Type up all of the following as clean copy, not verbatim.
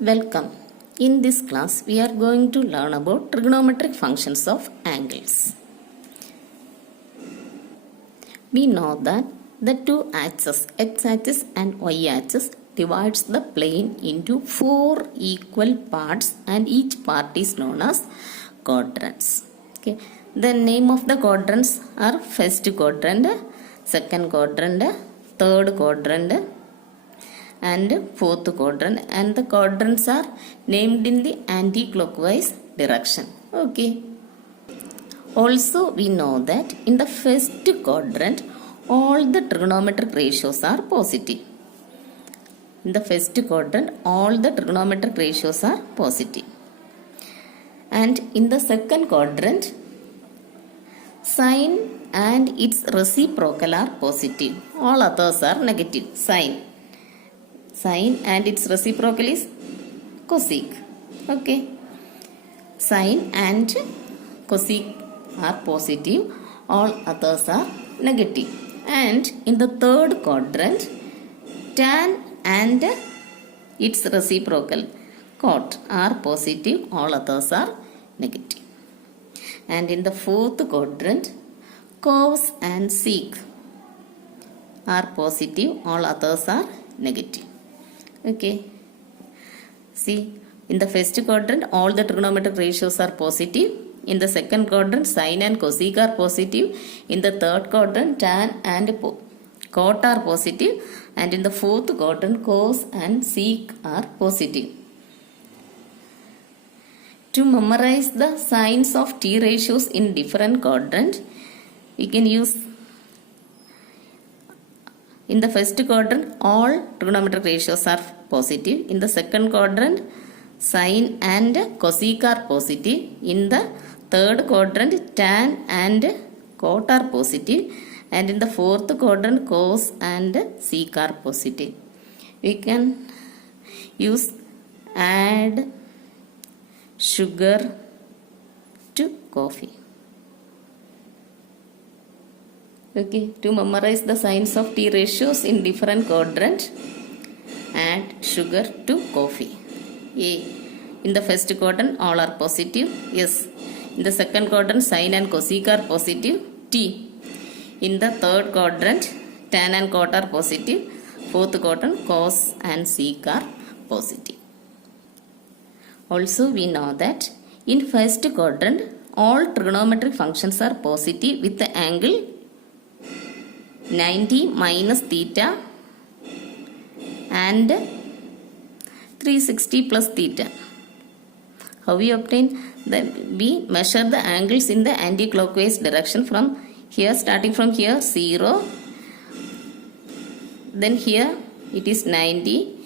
Welcome. In this class, we are going to learn about trigonometric functions of angles. We know that the two axes, x-axis and y-axis, divides the plane into four equal parts, and each part is known as quadrants. Okay. The name of the quadrants are first quadrant, second quadrant, third quadrant, and fourth quadrant, and the quadrants are named in the anti-clockwise direction. Okay. Also, we know that in the first quadrant, all the trigonometric ratios are positive. In the first quadrant, all the trigonometric ratios are positive. And in the second quadrant, sine and its reciprocal are positive. All others are negative. Sine and its reciprocal is cosec. Okay. Sine and cosec are positive. All others are negative. And in the third quadrant, tan and its reciprocal cot are positive. All others are negative. And in the fourth quadrant, cos and sec are positive. All others are negative. Okay. See, in the first quadrant, all the trigonometric ratios are positive. In the second quadrant, sine and cosec are positive. In the third quadrant, tan and cot are positive. And in the fourth quadrant, cos and sec are positive. To memorize the signs of t ratios in different quadrants, we can use in the first quadrant, all trigonometric ratios are positive. In the second quadrant, sine and cosec are positive. In the third quadrant, tan and cot are positive. And in the fourth quadrant, cos and sec are positive. We can use add sugar to coffee. Okay, to memorize the signs of t ratios in different quadrants, add sugar to coffee. A. In the first quadrant, all are positive. Yes. In the second quadrant, sine and cosec are positive. T. In the third quadrant, tan and cot are positive. Fourth quadrant, cos and sec are positive. Also, we know that in first quadrant, all trigonometric functions are positive with the angle 90 minus theta and 360 plus theta. How we obtain? We measure the angles in the anti-clockwise direction from here, starting from here 0, then here it is 90,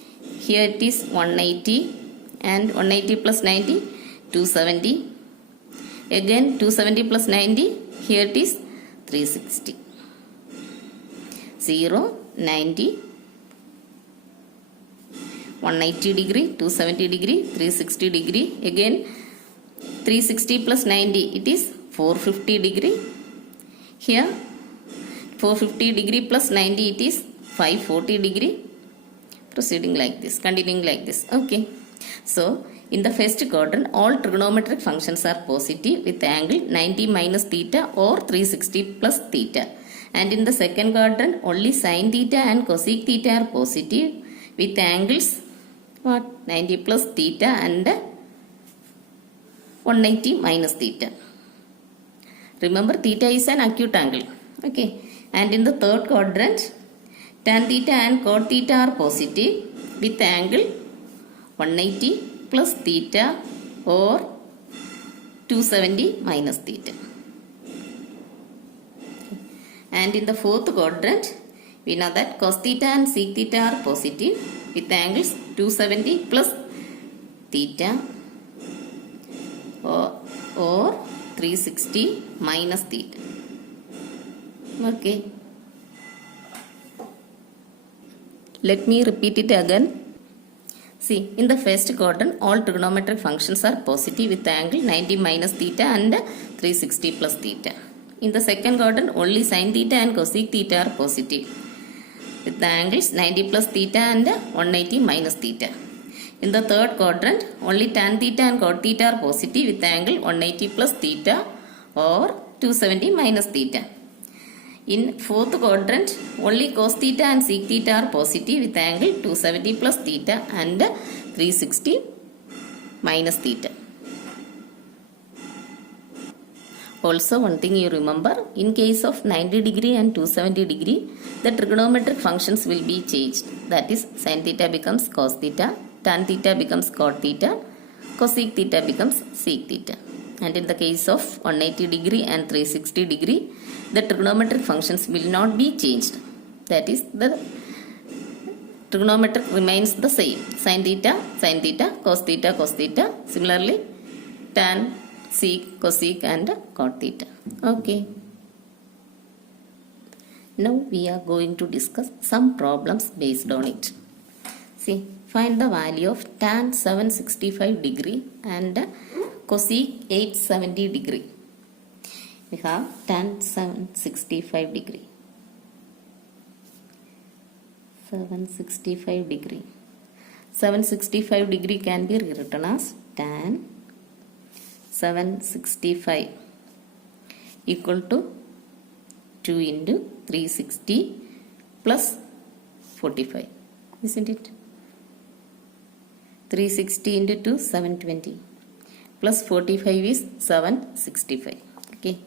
here it is 180, and 180 plus 90, 270, again 270 plus 90, here it is 360. 0, 90, 180 degree, 270 degree, 360 degree, again 360 plus 90, it is 450 degree. Here 450 degree plus 90, it is 540 degree. Proceeding like this, continuing like this. Okay. So, in the first quadrant, all trigonometric functions are positive with angle 90 minus theta or 360 plus theta. And in the second quadrant, only sine theta and cosec theta are positive with angles 90 plus theta and 180 minus theta. Remember, theta is an acute angle. Okay. And in the third quadrant, tan theta and cot theta are positive with angle 180 plus theta or 270 minus theta. And in the fourth quadrant, we know that cos theta and sec theta are positive with angles 270 plus theta or 360 minus theta. Okay. Let me repeat it again. See, in the first quadrant, all trigonometric functions are positive with angle 90 minus theta and 360 plus theta. In the second quadrant, only sine theta and cosec theta are positive with the angles 90 plus theta and 180 minus theta. In the third quadrant, only tan theta and cot theta are positive with angle 180 plus theta or 270 minus theta. In fourth quadrant, only cos theta and sec theta are positive with angle 270 plus theta and 360 minus theta. Also, one thing you remember, in case of 90 degree and 270 degree, the trigonometric functions will be changed. That is, sin theta becomes cos theta, tan theta becomes cot theta, cosec theta becomes sec theta. And in the case of 180 degree and 360 degree, the trigonometric functions will not be changed. That is, the trigonometric remains the same. Sin theta, cos theta, cos theta. Similarly, tan, sec, cosec and cot theta. Okay. Now we are going to discuss some problems based on it. See, find the value of tan 765 degree and cosec 870 degree. We have tan 765 degree. 765 degree. 765 degree can be rewritten as tan 765 equal to 2 into 360 plus 45. Isn't it? 360 into 2, 720. Plus 45 is 765. Okay.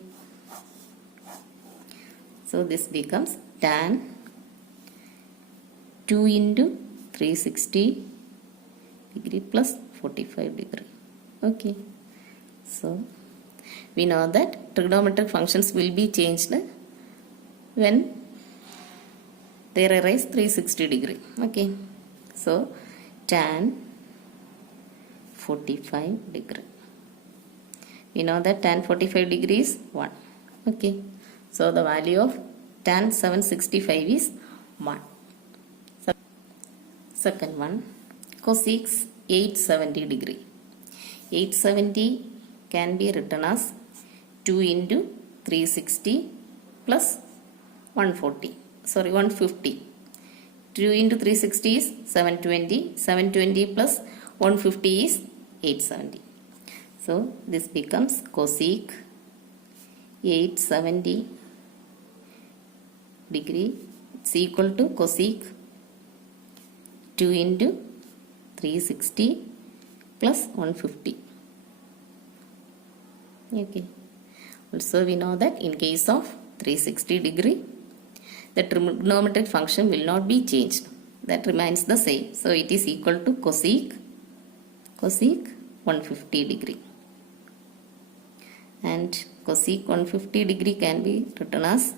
So this becomes tan 2 into 360 degree plus 45 degree. Okay. So we know that trigonometric functions will be changed when there arise 360 degree. Okay. So tan 45 degree. We know that tan 45 degree is 1. Okay. So the value of tan 765 is 1. Second one, cosec 870 degree. 870 can be written as 2 into 360 plus 150. 2 into 360 is 720. 720 plus 150 is 870. So this becomes cosec 870 degree is equal to cosec 2 into 360 plus 150. Okay. Also we know that in case of 360 degree, the trigonometric function will not be changed. That remains the same. So it is equal to cosec 150 degree. And cosec 150 degree can be written as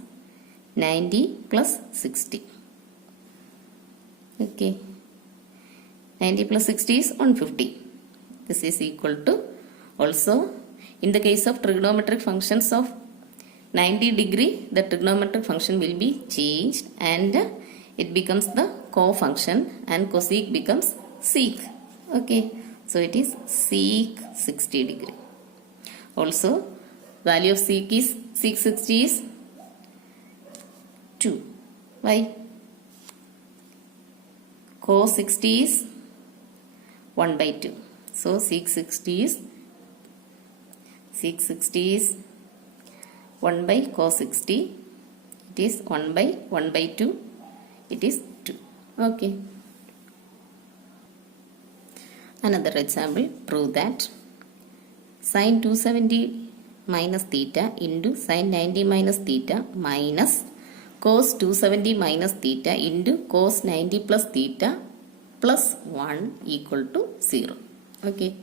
90 plus 60. Okay. 90 plus 60 is 150. This is equal to, also in the case of trigonometric functions of 90 degree, the trigonometric function will be changed and it becomes the co-function and cosec becomes sec. Okay. So it is sec 60 degree. Also, value of sec 60 is 2. Why? Cos 60 is 1 by 2. So sec 60 is 1 by cos 60. It is 1 by 2. It is 2. Okay. Another example, prove that sin 270 minus theta into sin 90 minus theta minus cos 270 minus theta into cos 90 plus theta plus 1 equal to 0. Okay.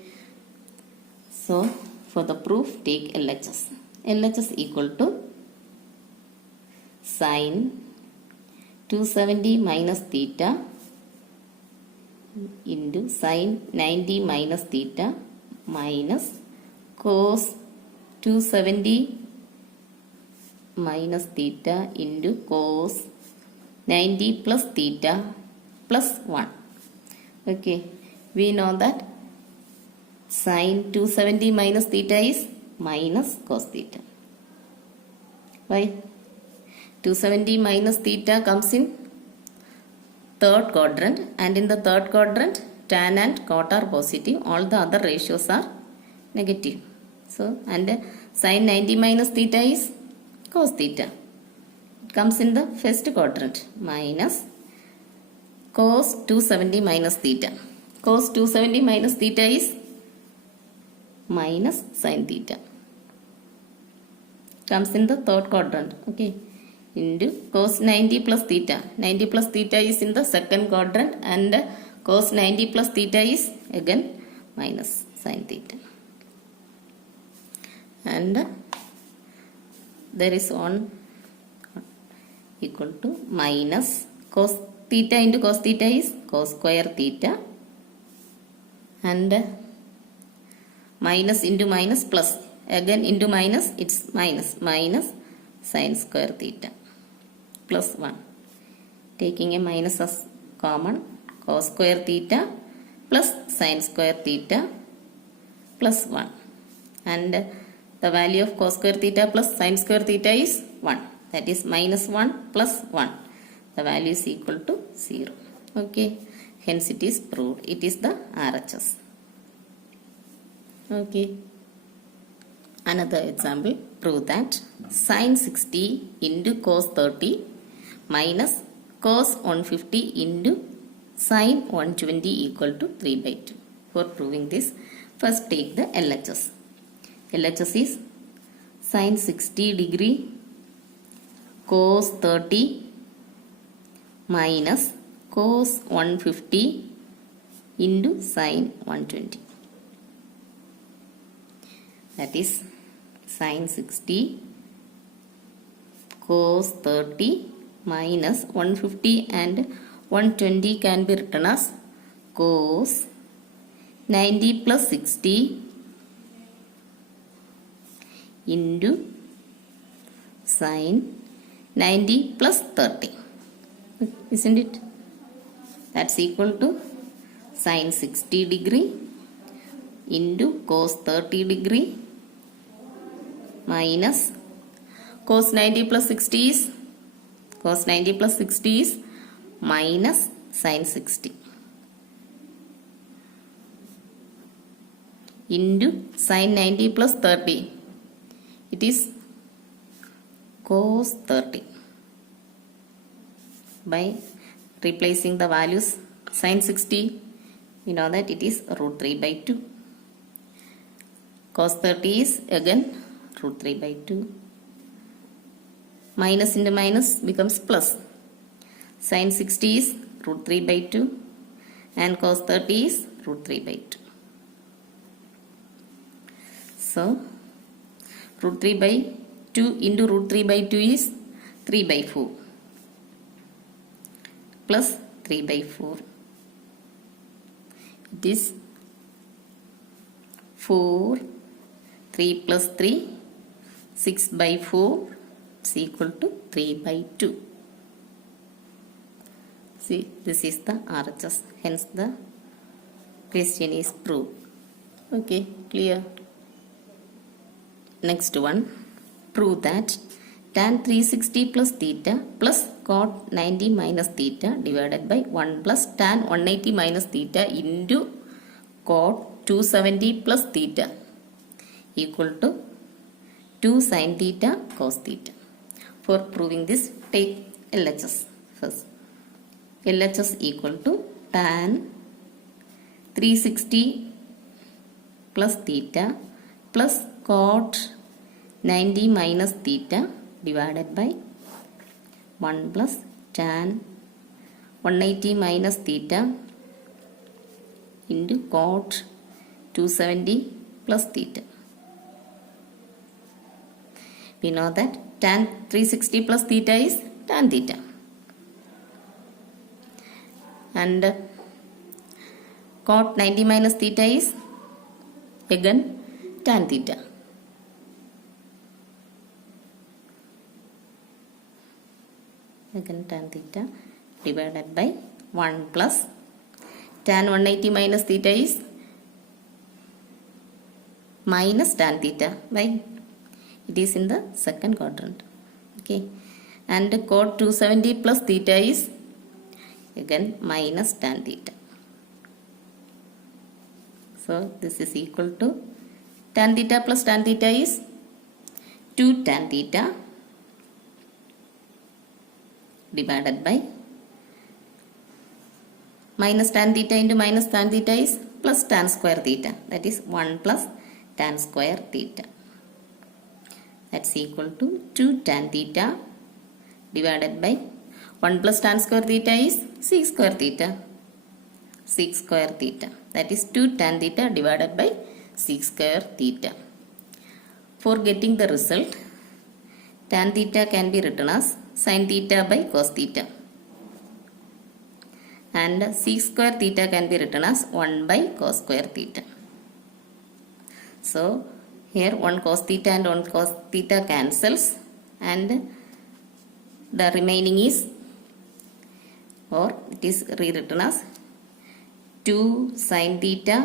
So for the proof, take LHS. LHS equal to sin 270 minus theta into sin 90 minus theta minus cos 270 minus theta into cos 90 plus theta plus 1. Okay, we know that sin 270 minus theta is minus cos theta. Why? 270 minus theta comes in third quadrant, and in the third quadrant tan and cot are positive, all the other ratios are negative. So, and sin 90 minus theta is cos theta. It comes in the first quadrant, minus cos 270 minus theta. Cos 270 minus theta is minus sin theta. Comes in the third quadrant, okay, into cos 90 plus theta. 90 plus theta is in the second quadrant, and cos 90 plus theta is again minus sin theta. And there is one equal to minus cos theta into cos theta is cos square theta, and minus into minus plus, again into minus, it's minus sin square theta plus 1. Taking a minus as common, cos square theta plus sin square theta plus 1, and the value of cos square theta plus sin square theta is 1, that is minus 1 plus 1. The value is equal to 0. Okay, hence it is proved. It is the RHS. Okay. Another example, prove that sin 60 into cos 30 minus cos 150 into sin 120 equal to 3 by 2. For proving this, first take the LHS. LHS is sin 60 degree cos 30 minus cos 150 into sin 120. That is sin 60 cos 30 minus 150 and 120 can be written as cos 90 plus 60 into sin 90 plus 30. Isn't it? That's equal to sin 60 degree into cos 30 degree minus cos 90 plus 60 is minus sin 60 into sin 90 plus 30. It is cos 30. By replacing the values, sin 60, we know that it is root 3 by 2. Cos 30 is again root 3 by 2. Minus into minus becomes plus. Sin 60 is root 3 by 2 and cos 30 is root 3 by 2. So, root 3 by 2 into root 3 by 2 is 3 by 4 plus 3 by 4. It is 4, 3 plus 3, 6 by 4 is equal to 3 by 2. See, this is the RHS. Hence the question is proved. Okay, clear. Next one, prove that tan 360 plus theta plus cot 90 minus theta divided by 1 plus tan 180 minus theta into cot 270 plus theta equal to 2 sin theta cos theta. For proving this, take LHS first. LHS equal to tan 360 plus theta plus cot 90 minus theta divided by 1 plus tan 180 minus theta into cot 270 plus theta. We know that tan 360 plus theta is tan theta, and cot 90 minus theta is again tan theta. Again tan theta divided by 1 plus tan 180 minus theta is minus tan theta. Why? It is in the second quadrant. Okay, and cot 270 plus theta is again minus tan theta. So this is equal to tan theta plus tan theta is 2 tan theta divided by minus tan theta into minus tan theta is plus tan square theta. That is 1 plus tan square theta. That's equal to 2 tan theta divided by 1 plus tan square theta is 6 square theta. 6 square theta. That is 2 tan theta divided by 6 square theta. For getting the result, tan theta can be written as sin theta by cos theta. And 6 square theta can be written as 1 by cos square theta. So, here 1 cos theta and 1 cos theta cancels, and the remaining is, or it is rewritten as 2 sin theta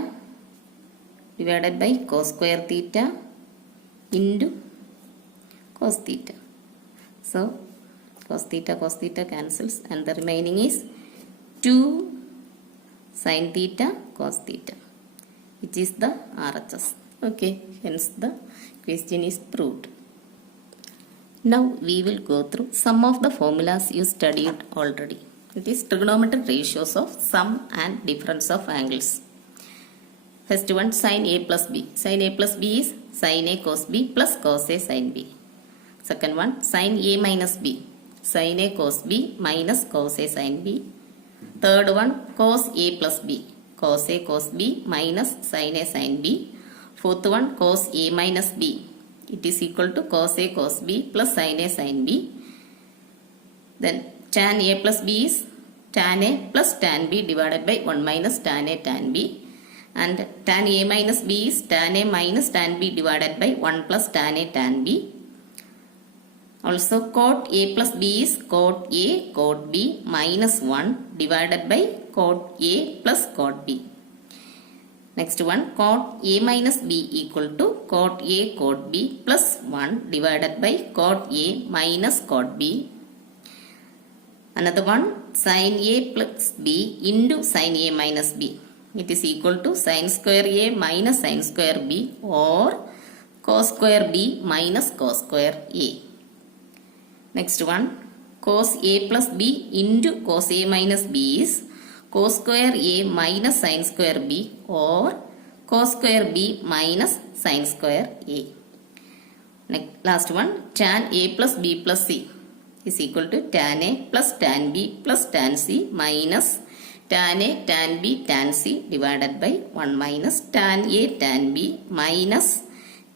divided by cos square theta into cos theta. So, cos theta cancels, and the remaining is 2 sin theta cos theta, which is the RHS. Okay, hence the question is proved. Now we will go through some of the formulas you studied already. It is trigonometric ratios of sum and difference of angles. First one, sin A plus B. Sin A plus B is sin A cos B plus cos A sin B. Second one, sin A minus B. Sin A cos B minus cos A sin B. Third one, cos A plus B. Cos A cos B minus sin A sin B. Fourth one, cos A minus B. It is equal to cos A cos B plus sin A sin B. Then tan A plus B is tan A plus tan B divided by 1 minus tan A tan B. And tan A minus B is tan A minus tan B divided by 1 plus tan A tan B. Also cot A plus B is cot A cot B minus 1 divided by cot A plus cot B. Next one, cot A minus B equal to cot A cot B plus 1 divided by cot A minus cot B. Another one, sin A plus B into sin A minus B. It is equal to sin square A minus sin square B, or cos square B minus cos square A. Next one, cos A plus B into cos A minus B is cos square A minus sin square B, or cos square B minus sin square A. Next, last one, tan A plus B plus C is equal to tan A plus tan B plus tan C minus tan A tan B tan C divided by 1 minus tan A tan B minus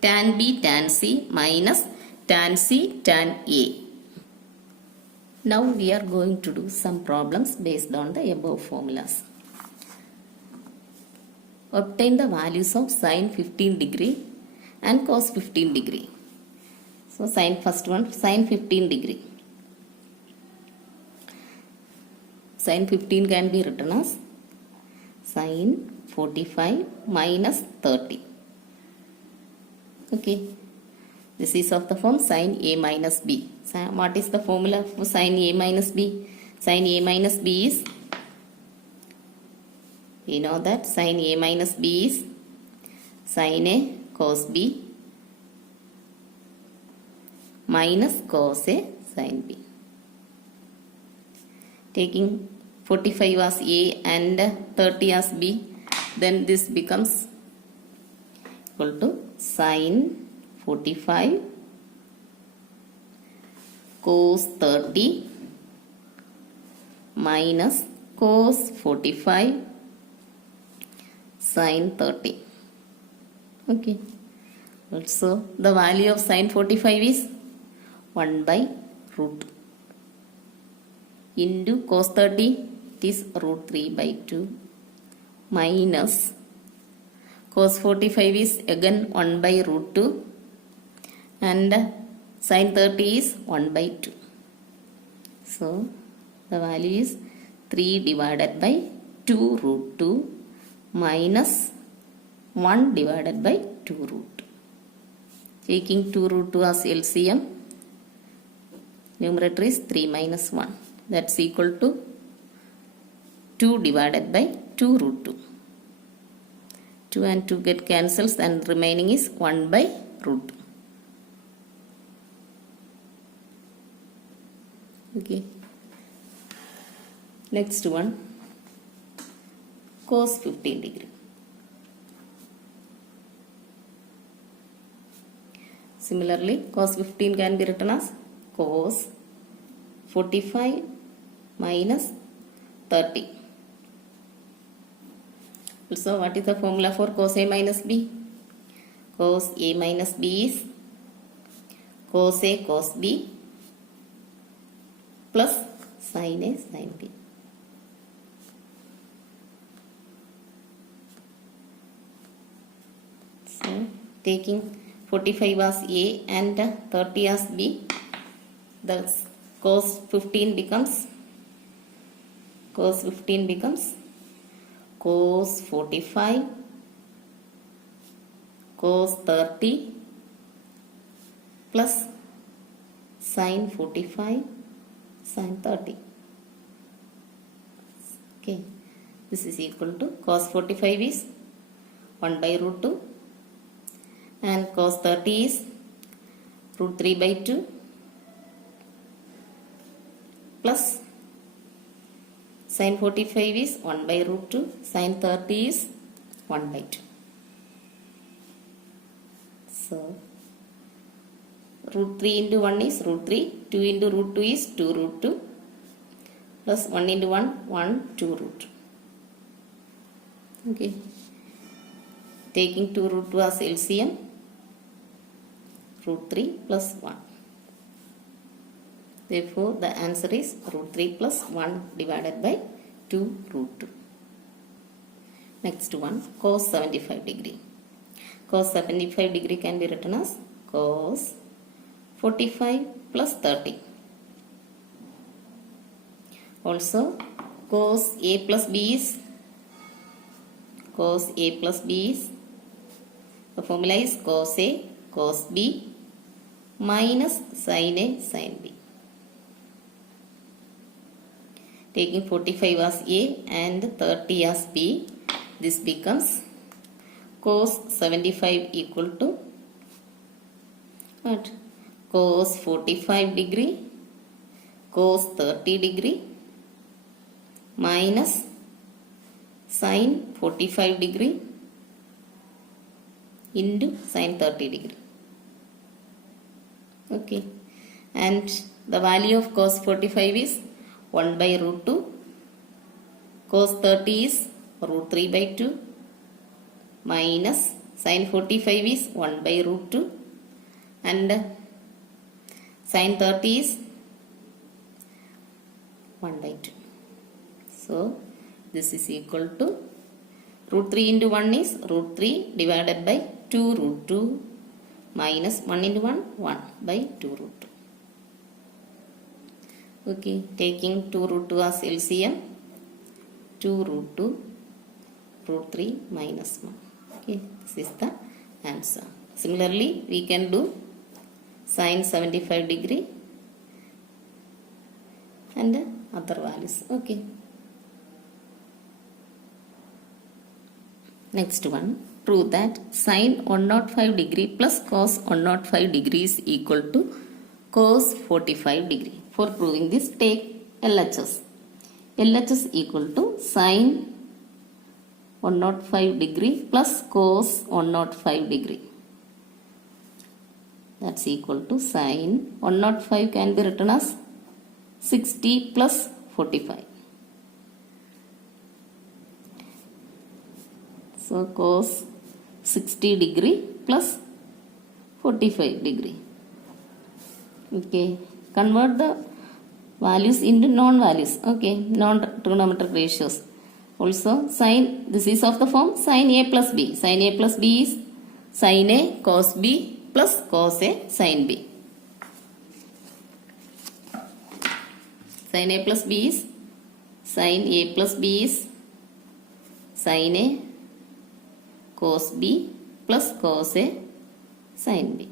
tan B tan C minus tan C tan A. Now we are going to do some problems based on the above formulas. Obtain the values of sin 15 degree and cos 15 degree. So first one, sin 15 degree. Sin 15 can be written as sin 45 minus 30. Okay. This is of the form sin A minus B. What is the formula for sin A minus B? Sin A minus B is, we know that sin A minus B is sin A cos B minus cos A sin B. Taking 45 as A and 30 as B, then this becomes equal to sin 45 cos 30 minus cos 45 sin 30. Okay. Also the value of sin 45 is 1 by root into cos 30, it is root 3 by 2 minus cos 45 is again 1 by root 2, and sin 30 is 1 by 2. So the value is 3 divided by 2 root 2 minus 1 divided by 2 root. Taking 2 root 2 as LCM, numerator is 3 minus 1. That's equal to 2 divided by 2 root 2. 2 and 2 get cancels and remaining is 1 by root 2. Okay. Next one, cos 15 degree. Similarly, cos 15 can be written as cos 45 minus 30. Also, what is the formula for cos A minus B? Cos A minus B is cos A cos B plus sin A sin B. So, taking 45 as A and 30 as B, the cos 15 becomes cos 45 cos 30 plus sin 45 sin 30. Okay, this is equal to cos 45 is 1 by root 2 and cos 30 is root 3 by 2 plus sin 45 is 1 by root 2, sin 30 is 1 by 2. So, root 3 into 1 is root 3, 2 into root 2 is 2 root 2 plus 1 into 1, 1, 2 root 2. Okay. Taking 2 root 2 as LCM, root 3 plus 1. Therefore, the answer is root 3 plus 1 divided by 2 root 2. Next one, cos 75 degree. Cos 75 degree can be written as cos 45 plus 30. Also, cos A plus B is the formula is cos A cos B minus sin A sin B. Taking 45 as A and 30 as B, this becomes cos 75 equal to what? Cos 45 degree cos 30 degree minus sin 45 degree into sin 30 degree. Okay, and the value of cos 45 is 1 by root 2, cos 30 is root 3 by 2 minus sin 45 is 1 by root 2 and sin 30 is 1 by 2. So, this is equal to root 3 into 1 is root 3 divided by 2 root 2 minus 1 into 1, 1 by 2 root 2. Okay, taking 2 root 2 as LCM, 2 root 2 root 3 minus 1. Okay, this is the answer. Similarly, we can do sin 75 degree and other values. Okay. Next one, prove that sin 105 degree plus cos 105 degree is equal to cos 45 degree. For proving this, take LHS. LHS equal to sin 105 degree plus cos 105 degree. That's equal to sin 105 can be written as 60 plus 45. So, cos 60 degree plus 45 degree. Okay, convert the values into non-values. Okay, non-trigonometric ratios. Also, sin, this is of the form sin A plus B. Sin A plus B is sin A cos B plus cos A sin B. Sin A plus B is sin A plus B is sin A cos B plus cos A sin B.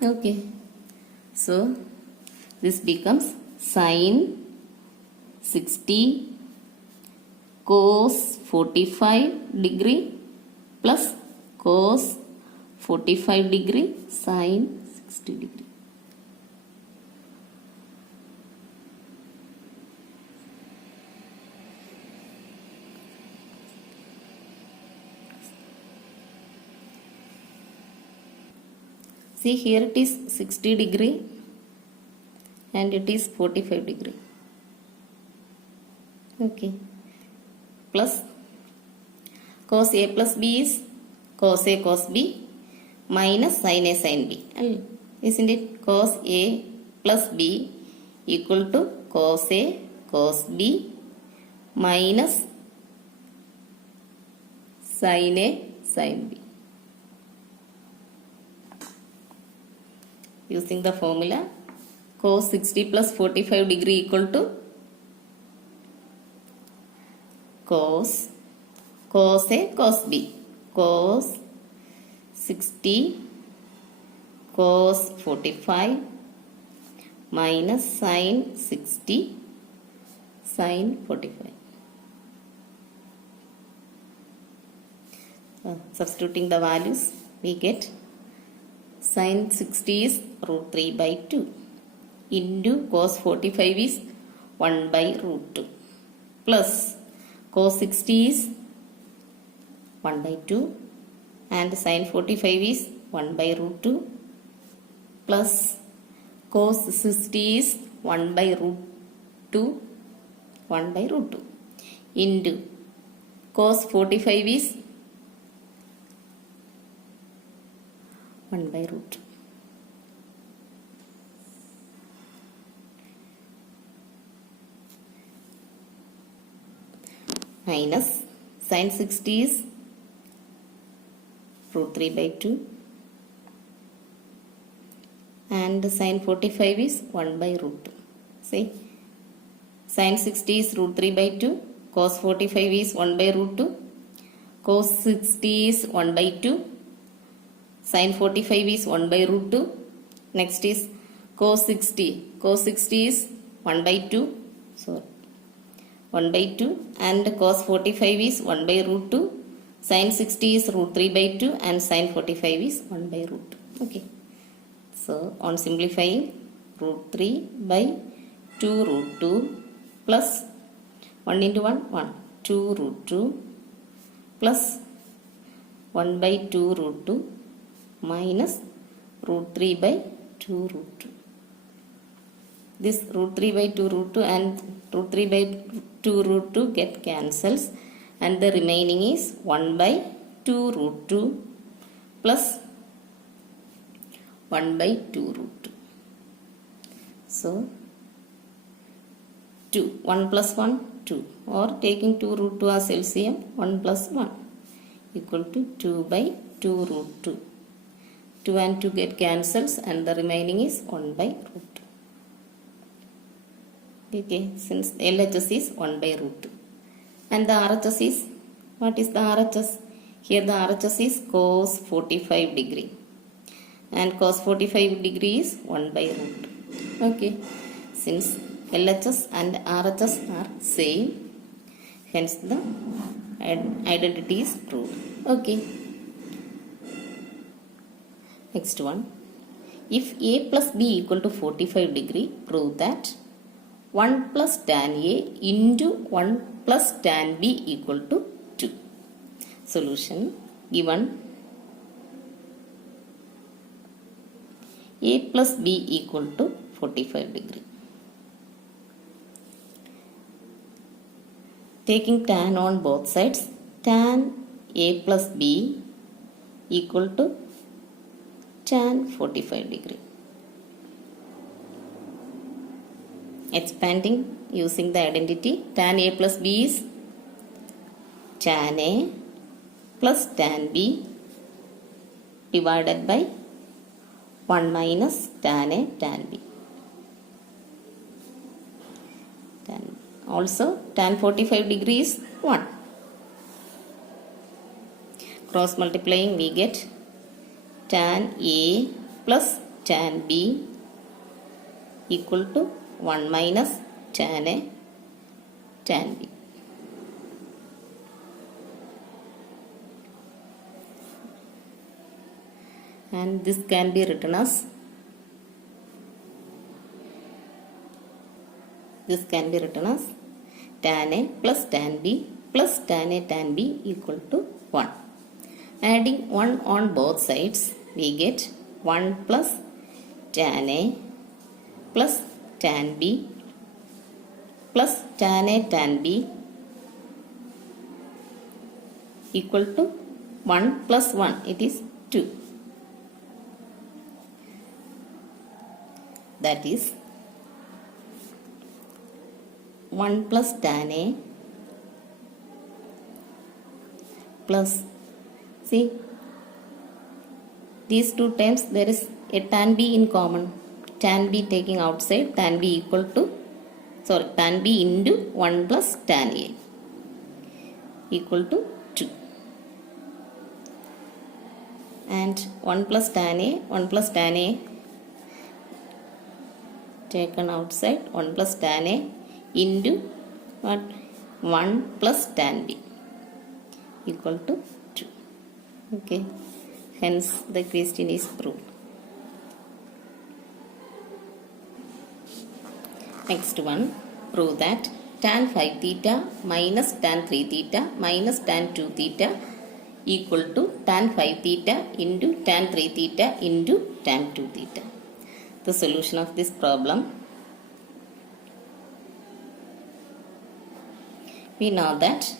Okay, so this becomes sin 60 cos 45 degree plus cos 45 degree sin 60 degree. See, here it is 60 degree and it is 45 degree. Okay. Plus cos A plus B is cos A cos B minus sin A sin B. Isn't it? Cos A plus B equal to cos A cos B minus sin A sin B. Using the formula, cos 60 plus 45 degree equal to cos A cos B, cos 60 cos 45 minus sin 60 sin 45. Substituting the values, we get sin 60 is root 3 by 2 into cos 45 is 1 by root 2 plus cos 60 is 1 by 2 and sin 45 is 1 by root 2 plus cos 60 is 1 by root 2 1 by root 2 into cos 45 is 1 by root 2. Minus sin 60 is root 3 by 2 and sin 45 is 1 by root 2. See, sin 60 is root 3 by 2, cos 45 is 1 by root 2, cos 60 is 1 by 2, sin 45 is 1 by root 2. Next is cos 60. Cos 60 is 1 by 2. Sorry. 1 by 2 and cos 45 is 1 by root 2. Sin 60 is root 3 by 2 and sin 45 is 1 by root 2. Okay. So on simplifying, root 3 by 2 root 2 plus 1 into 1, 1. 2 root 2 plus 1 by 2 root 2 minus root 3 by 2 root 2. This root 3 by 2 root 2 and root 3 by 2 root 2 get cancels and the remaining is 1 by 2 root 2 plus 1 by 2 root 2. So 2, 1 plus 1, 2 or taking 2 root 2 as LCM, 1 plus 1 equal to 2 by 2 root 2. 2 and 2 get cancels and the remaining is 1 by root 2. Okay, since LHS is 1 by root 2. And the RHS is, what is the RHS? Here the RHS is cos 45 degree. And cos 45 degree is 1 by root 2. Okay, since LHS and RHS are same, hence the identity is proved. Okay. Next one. If A plus B equal to 45 degree, prove that 1 plus tan A into 1 plus tan B equal to 2. Solution given A plus B equal to 45 degree. Taking tan on both sides, tan A plus B equal to tan 45 degree. Expanding using the identity, tan A plus B is tan A plus tan B divided by 1 minus tan A tan B. Also tan 45 degree is 1. Cross multiplying we get tan A plus tan B equal to 1 minus tan A tan B. and this can be written as tan A plus tan B plus tan A tan B equal to 1. Adding 1 on both sides, we get 1 plus tan A plus tan B plus tan A tan B equal to 1 plus 1, it is 2. That is 1 plus tan A plus, see, these two terms there is a tan B in common. Tan B taking outside, tan B equal to, tan B into 1 plus tan A equal to 2. And 1 plus tan A taken outside, 1 plus tan A into what? 1 plus tan B equal to 2. Okay, hence the question is proved. Next one, prove that tan 5 theta minus tan 3 theta minus tan 2 theta equal to tan 5 theta into tan 3 theta into tan 2 theta. The solution of this problem, we know that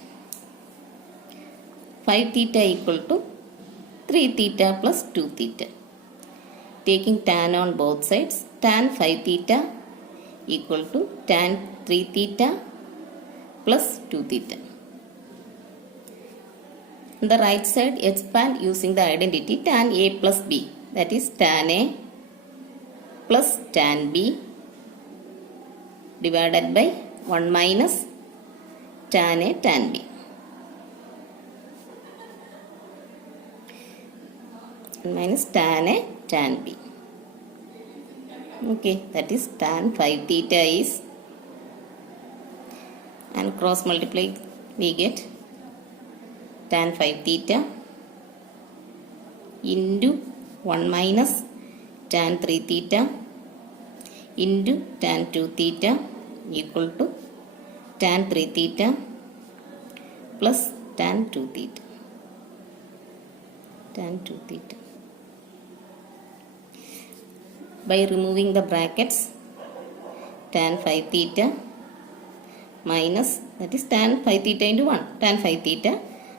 5 theta equal to 3 theta plus 2 theta. Taking tan on both sides, tan 5 theta equal to tan 3 theta plus 2 theta. On the right side, expand using the identity tan A plus B. That is tan A plus tan B divided by 1 minus tan A tan B. Minus tan A tan B. Okay, that is tan 5 theta is, and cross multiply, we get tan 5 theta into 1 minus tan 3 theta into tan 2 theta equal to tan 3 theta plus tan 2 theta. Tan 2 theta. By removing the brackets, tan 5 theta minus, that is tan 5 theta into 1, tan 5 theta,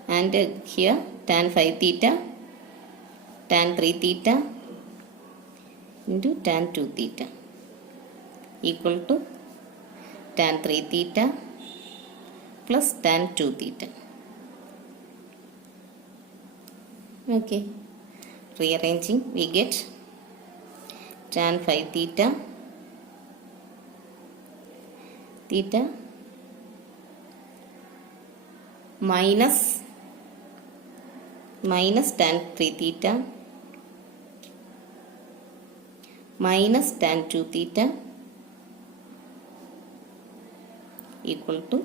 and here tan 5 theta, tan 3 theta into tan 2 theta equal to tan 3 theta plus tan 2 theta. Okay, rearranging, we get tan 5 theta minus tan 3 theta minus tan 2 theta equal to,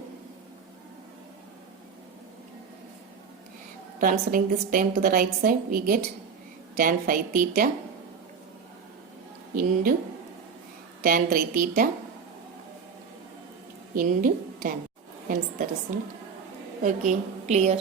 transferring this term to the right side, we get tan 5 theta into tan 3 theta into tan. Hence the result. Okay, clear.